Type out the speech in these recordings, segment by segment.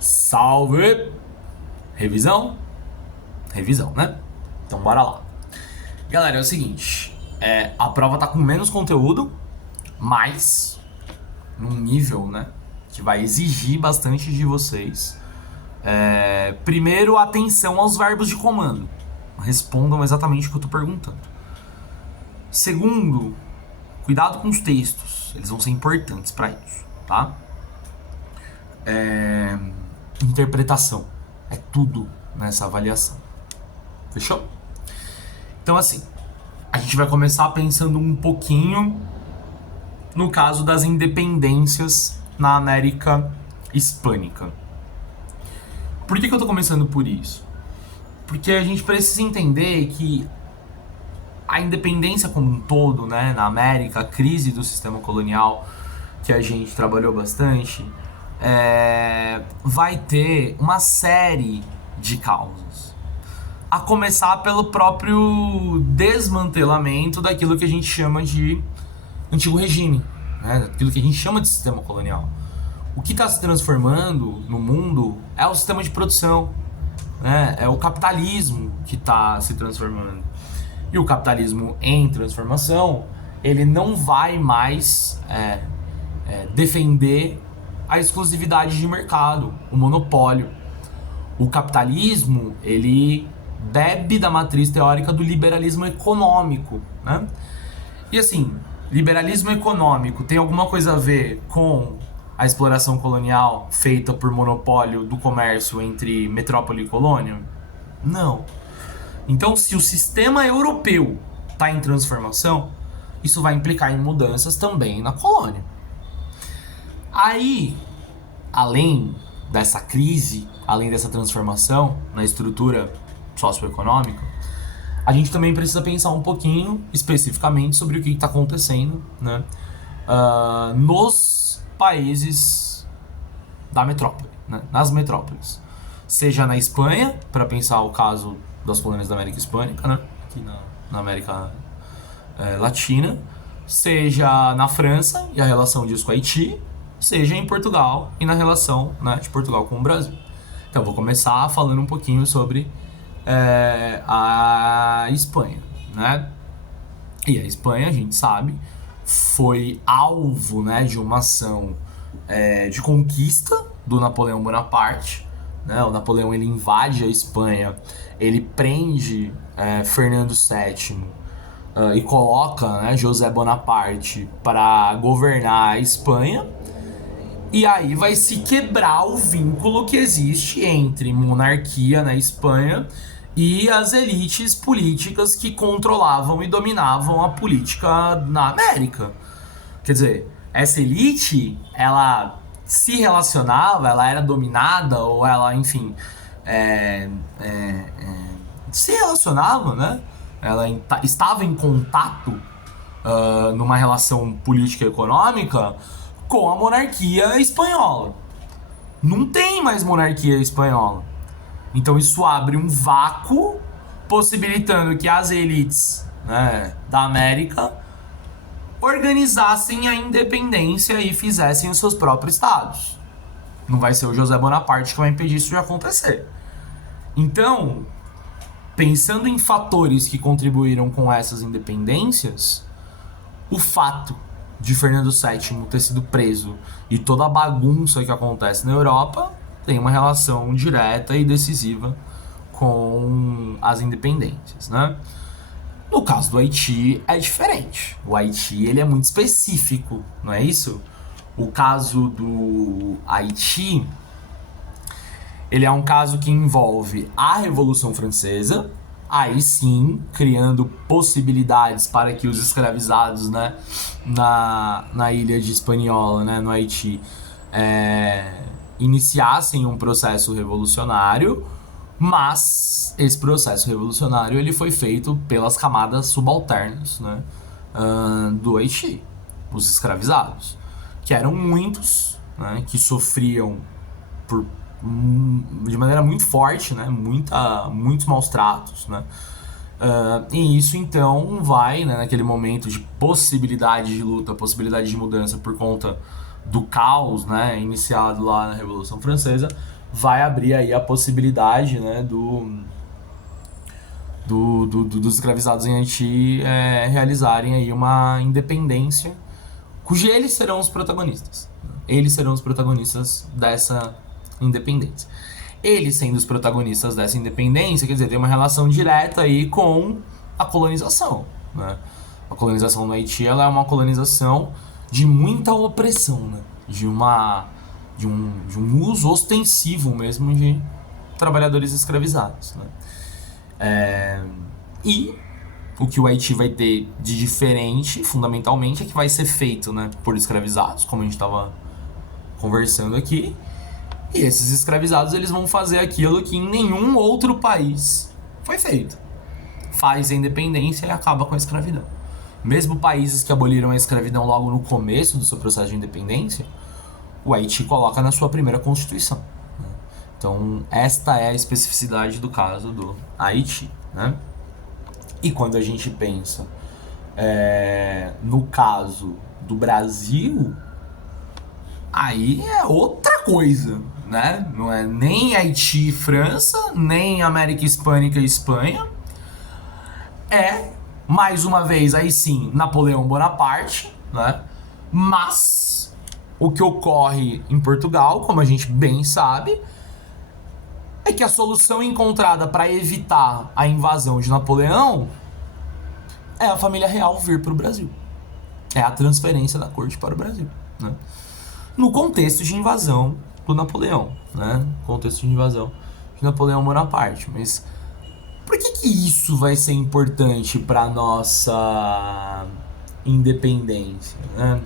Salve! Revisão? Revisão, né? Então bora lá. Galera, é o seguinte, a prova tá com menos conteúdo, mas num nível, né, que vai exigir bastante de vocês. Primeiro, atenção aos verbos de comando. Respondam exatamente o que eu tô perguntando. Segundo, cuidado com os textos, eles vão ser importantes para isso, tá? Interpretação é tudo nessa avaliação. Fechou? Então, assim, a gente vai começar pensando um pouquinho no caso das independências na América Hispânica. Por que eu tô começando por isso? Porque a gente precisa entender que a independência como um todo, né, na América, a crise do sistema colonial, que a gente trabalhou bastante, vai ter uma série de causas. A começar pelo próprio desmantelamento daquilo que a gente chama de antigo regime, né? Daquilo que a gente chama de sistema colonial. O que está se transformando no mundo é o sistema de produção, né? É o capitalismo que está se transformando. E o capitalismo em transformação, ele não vai mais defender a exclusividade de mercado, o monopólio. O capitalismo, ele bebe da matriz teórica do liberalismo econômico, né? E assim, liberalismo econômico tem alguma coisa a ver com a exploração colonial feita por monopólio do comércio entre metrópole e colônia? Não. Então, se o sistema europeu está em transformação, isso vai implicar em mudanças também na colônia. Aí, além dessa crise, além dessa transformação na estrutura socioeconômica, a gente também precisa pensar um pouquinho especificamente sobre o que está acontecendo, né, nos países da metrópole, né, nas metrópoles. Seja na Espanha, para pensar o caso das colônias da América Hispânica, né, aqui na América Latina, seja na França e a relação disso com Haiti, seja em Portugal e na relação, né, de Portugal com o Brasil. Então, vou começar falando um pouquinho sobre a Espanha, né? E a Espanha, a gente sabe, foi alvo, né, de uma ação de conquista do Napoleão Bonaparte, né? O Napoleão, ele invade a Espanha, ele prende Fernando VII e coloca, né, José Bonaparte para governar a Espanha. E aí vai se quebrar o vínculo que existe entre monarquia na Espanha e as elites políticas que controlavam e dominavam a política na América. Quer dizer, essa elite, ela se relacionava, ela era dominada, ou ela, enfim, se relacionava, né? Ela estava em contato numa relação política e econômica com a monarquia espanhola. Não tem mais monarquia espanhola. Então isso abre um vácuo, possibilitando que as elites, né, da América organizassem a independência e fizessem os seus próprios estados. Não vai ser o José Bonaparte que vai impedir isso de acontecer. Então, pensando em fatores que contribuíram com essas independências, o fato de Fernando VII ter sido preso e toda a bagunça que acontece na Europa tem uma relação direta e decisiva com as independências, né? No caso do Haiti é diferente. O Haiti, ele é muito específico, não é isso? O caso do Haiti, ele é um caso que envolve a Revolução Francesa, aí sim, criando possibilidades para que os escravizados, né, na ilha de Hispaniola, né, no Haiti, iniciassem um processo revolucionário, mas esse processo revolucionário ele foi feito pelas camadas subalternas, né, do Haiti, os escravizados, que eram muitos, né, que sofriam de maneira muito forte, né, muitos maus tratos, né, e isso então vai, né, naquele momento de possibilidade de luta, possibilidade de mudança por conta do caos, né, iniciado lá na Revolução Francesa, vai abrir aí a possibilidade, né, dos escravizados em Haiti realizarem aí uma independência, cujos eles serão os protagonistas. Eles serão os protagonistas dessa independência. Eles sendo os protagonistas dessa independência, quer dizer, tem uma relação direta aí com a colonização, né? A colonização no Haiti, ela é uma colonização de muita opressão, né? De um uso ostensivo mesmo de trabalhadores escravizados, né? E o que o Haiti vai ter de diferente, fundamentalmente, é que vai ser feito, né, por escravizados, como a gente estava conversando aqui. E esses escravizados, eles vão fazer aquilo que em nenhum outro país foi feito. Faz a independência e acaba com a escravidão. Mesmo países que aboliram a escravidão logo no começo do seu processo de independência, o Haiti coloca na sua primeira constituição, né? Então, esta é a especificidade do caso do Haiti, né? E quando a gente pensa no caso do Brasil, aí é outra coisa, né? Não é nem Haiti e França, nem América Hispânica e Espanha. É, mais uma vez, aí sim, Napoleão Bonaparte, né? Mas o que ocorre em Portugal, como a gente bem sabe, é que a solução encontrada para evitar a invasão de Napoleão é a família real vir para o Brasil. É a transferência da corte para o Brasil, né? No contexto de invasão do Napoleão, né? Contexto de invasão de Napoleão Bonaparte. Mas por que isso vai ser importante para nossa independência, né?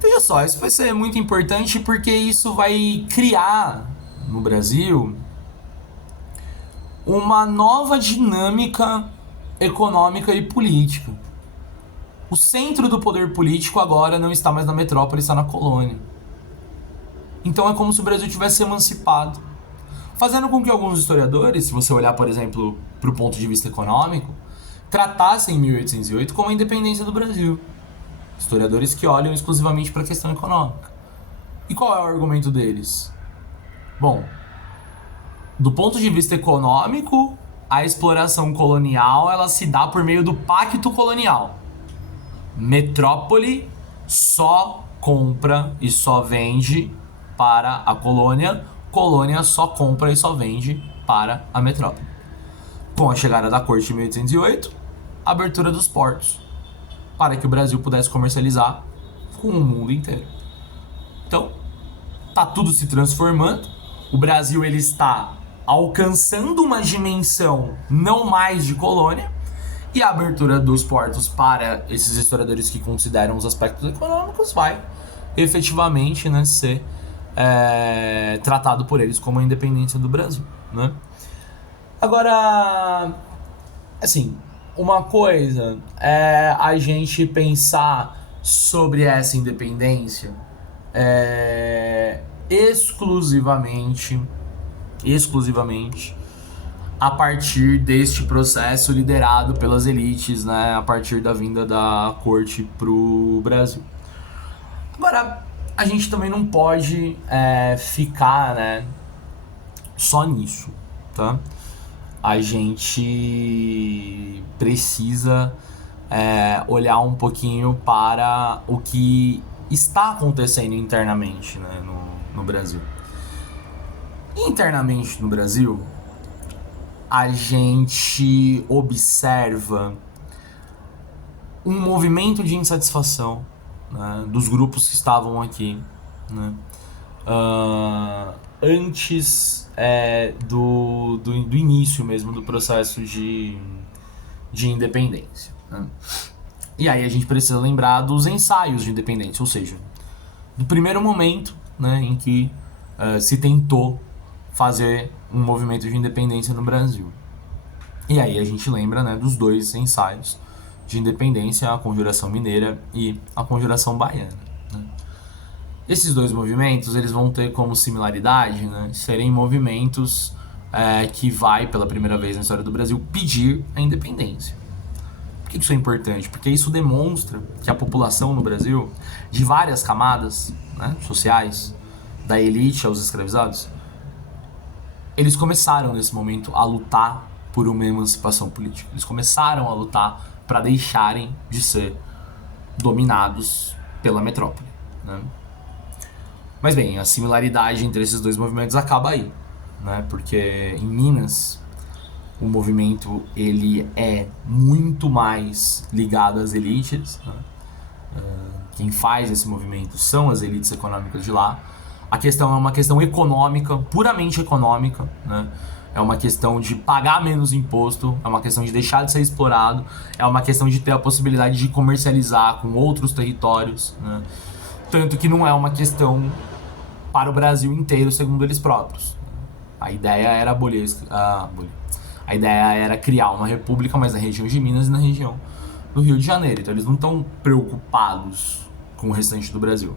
Veja só, isso vai ser muito importante porque isso vai criar no Brasil uma nova dinâmica econômica e política. O centro do poder político agora não está mais na metrópole, está na colônia. Então é como se o Brasil tivesse se emancipado, fazendo com que alguns historiadores, se você olhar, por exemplo, para o ponto de vista econômico, tratassem 1808 como a independência do Brasil. Historiadores que olham exclusivamente para a questão econômica. E qual é o argumento deles? Bom, do ponto de vista econômico, a exploração colonial ela se dá por meio do pacto colonial. Metrópole só compra e só vende para a colônia, colônia só compra e só vende para a metrópole. Com a chegada da corte em 1808, abertura dos portos, para que o Brasil pudesse comercializar com o mundo inteiro. Então, tá tudo se transformando. O Brasil ele está alcançando uma dimensão não mais de colônia, e a abertura dos portos para esses historiadores que consideram os aspectos econômicos vai efetivamente, né, ser tratado por eles como a independência do Brasil, né? Agora, assim, uma coisa é a gente pensar sobre essa independência exclusivamente a partir deste processo liderado pelas elites, né, a partir da vinda da corte pro Brasil. Agora, a gente também não pode ficar, né, só nisso, tá? A gente precisa olhar um pouquinho para o que está acontecendo internamente, né, no Brasil. Internamente no Brasil, a gente observa um movimento de insatisfação, né, dos grupos que estavam aqui, né, antes do início mesmo do processo de independência, né? E aí a gente precisa lembrar dos ensaios de independência, ou seja, do primeiro momento, né, em que se tentou fazer um movimento de independência no Brasil. E aí a gente lembra, né, dos dois ensaios de independência, a Conjuração Mineira e a Conjuração Baiana, né? Esses dois movimentos eles vão ter como similaridade, né, serem movimentos que vai, pela primeira vez na história do Brasil, pedir a independência. Por que isso é importante? Porque isso demonstra que a população no Brasil, de várias camadas, né, sociais, da elite aos escravizados, eles começaram nesse momento a lutar por uma emancipação política. Eles começaram a lutar para deixarem de ser dominados pela metrópole, né? Mas bem, a similaridade entre esses dois movimentos acaba aí, né? Porque em Minas o movimento ele é muito mais ligado às elites, né? Quem faz esse movimento são as elites econômicas de lá. A questão é uma questão econômica, puramente econômica, né? É uma questão de pagar menos imposto, é uma questão de deixar de ser explorado, é uma questão de ter a possibilidade de comercializar com outros territórios, né? Tanto que não é uma questão para o Brasil inteiro, segundo eles próprios. A ideia era abolir a ideia era criar uma república, mas na região de Minas e na região do Rio de Janeiro. Então eles não estão preocupados com o restante do Brasil.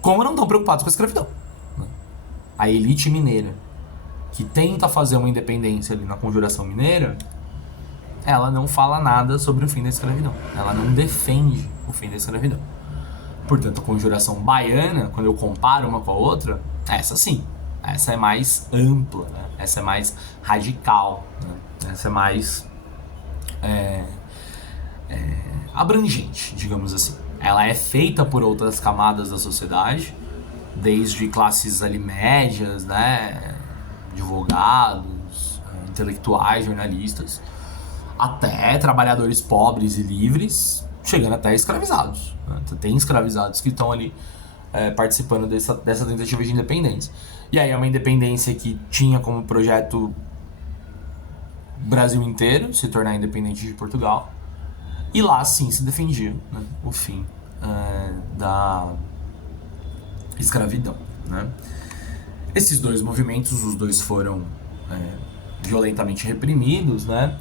Como não estão preocupados com a escravidão, né? A elite mineira, que tenta fazer uma independência ali na Conjuração Mineira, ela não fala nada sobre o fim da escravidão. Ela não defende o fim da escravidão. Portanto, a Conjuração Baiana, quando eu comparo uma com a outra, essa sim. Essa é mais ampla, né? Essa é mais radical, né? Essa é mais abrangente, digamos assim. Ela é feita por outras camadas da sociedade, desde classes ali médias, né? Advogados, intelectuais, jornalistas, até trabalhadores pobres e livres, chegando até escravizados, né? Tem escravizados que estão ali participando dessa tentativa de independência. E aí é uma independência que tinha como projeto o Brasil inteiro se tornar independente de Portugal. E lá sim se defendia, né, o fim da escravidão, né? Esses dois movimentos, os dois foram violentamente reprimidos, né?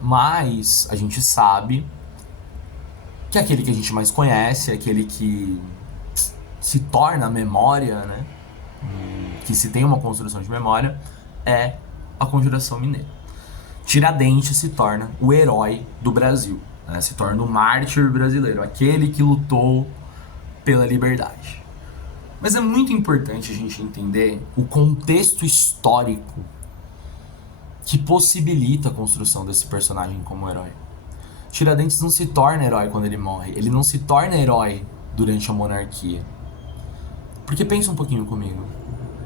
Mas a gente sabe que aquele que a gente mais conhece, aquele que se torna a memória, né? Que se tem uma construção de memória, é a Conjuração Mineira. Tiradentes se torna o herói do Brasil, né? Se torna o mártir brasileiro, aquele que lutou pela liberdade. Mas é muito importante a gente entender o contexto histórico que possibilita a construção desse personagem como herói. Tiradentes não se torna herói quando ele morre, ele não se torna herói durante a monarquia. Porque pensa um pouquinho comigo.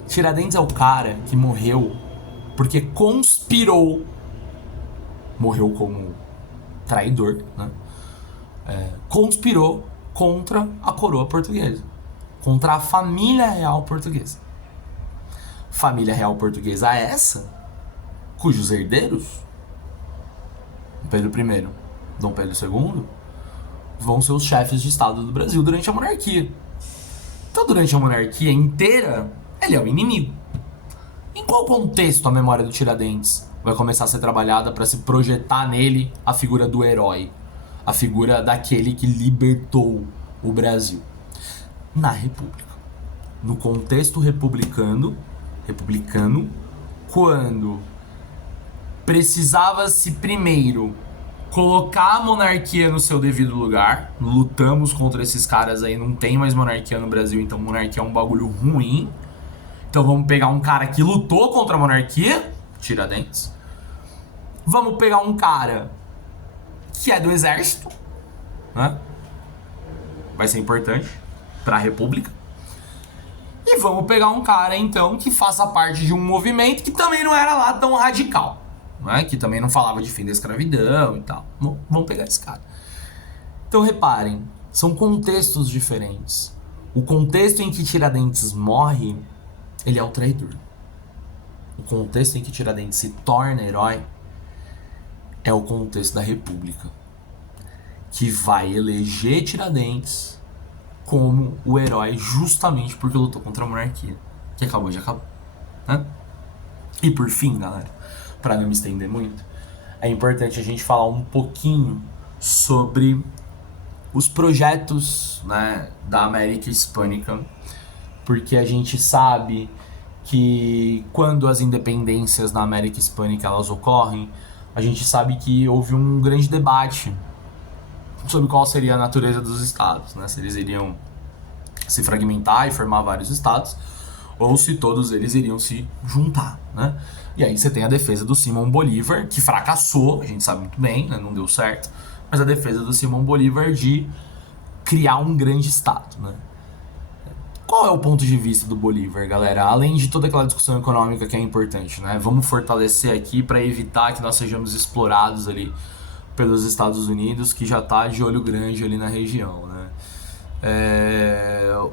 Tiradentes é o cara que morreu porque conspirou, morreu como traidor, né? Conspirou contra a coroa portuguesa, contra a família real portuguesa. Família real portuguesa essa, cujos herdeiros, Dom Pedro I, Dom Pedro II, vão ser os chefes de Estado do Brasil durante a monarquia. Então, durante a monarquia inteira, ele é o inimigo. Em qual contexto a memória do Tiradentes vai começar a ser trabalhada para se projetar nele a figura do herói, a figura daquele que libertou o Brasil? Na República. No contexto republicano, quando precisava-se primeiro colocar a monarquia no seu devido lugar. Lutamos contra esses caras aí, não tem mais monarquia no Brasil, então monarquia é um bagulho ruim. Então vamos pegar um cara que lutou contra a monarquia, Tiradentes. Vamos pegar um cara que é do exército, né? Vai ser importante para a República. E vamos pegar um cara, então, que faça parte de um movimento que também não era lá tão radical, né? Que também não falava de fim da escravidão e tal. Vamos pegar esse cara. Então reparem, são contextos diferentes. O contexto em que Tiradentes morre, ele é o traidor. O contexto em que Tiradentes se torna herói é o contexto da República, que vai eleger Tiradentes como o herói justamente porque lutou contra a monarquia, que acabou de acabar, né? E por fim, galera, para não me estender muito, é importante a gente falar um pouquinho sobre os projetos, né, da América Hispânica, porque a gente sabe que quando as independências na América Hispânica elas ocorrem, a gente sabe que houve um grande debate sobre qual seria a natureza dos estados, né? Se eles iriam se fragmentar e formar vários estados, ou se todos eles iriam se juntar, né? E aí você tem a defesa do Simão Bolívar, que fracassou, a gente sabe muito bem, né? Não deu certo, mas a defesa do Simão Bolívar de criar um grande estado, né? Qual é o ponto de vista do Bolívar, galera? Além de toda aquela discussão econômica que é importante, né? Vamos fortalecer aqui para evitar que nós sejamos explorados ali pelos Estados Unidos, que já tá de olho grande ali na região, né?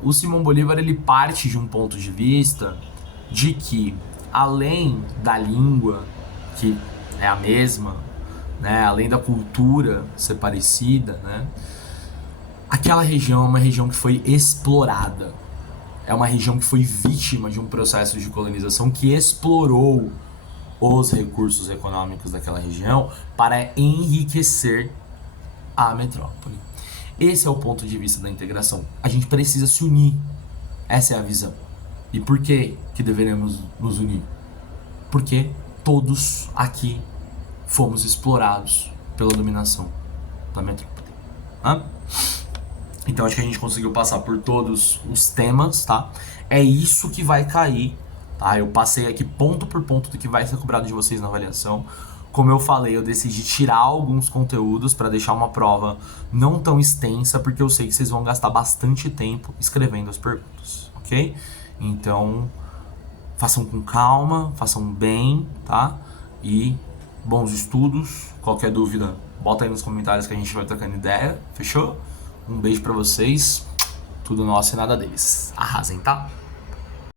O Simão Bolívar, ele parte de um ponto de vista de que, além da língua, que é a mesma, né? Além da cultura ser parecida, né? Aquela região é uma região que foi explorada. É uma região que foi vítima de um processo de colonização que explorou os recursos econômicos daquela região para enriquecer a metrópole. Esse é o ponto de vista da integração. A gente precisa se unir. Essa é a visão. E por que deveremos nos unir? Porque todos aqui fomos explorados pela dominação da metrópole. Então acho que a gente conseguiu passar por todos os temas, tá? É isso que vai cair, tá? Eu passei aqui ponto por ponto do que vai ser cobrado de vocês na avaliação. Como eu falei, eu decidi tirar alguns conteúdos para deixar uma prova não tão extensa, porque eu sei que vocês vão gastar bastante tempo escrevendo as perguntas, ok? Então, façam com calma, façam bem, tá? E bons estudos. Qualquer dúvida, bota aí nos comentários que a gente vai trocando ideia, fechou? Um beijo pra vocês, tudo nosso e nada deles. Arrasem, tá?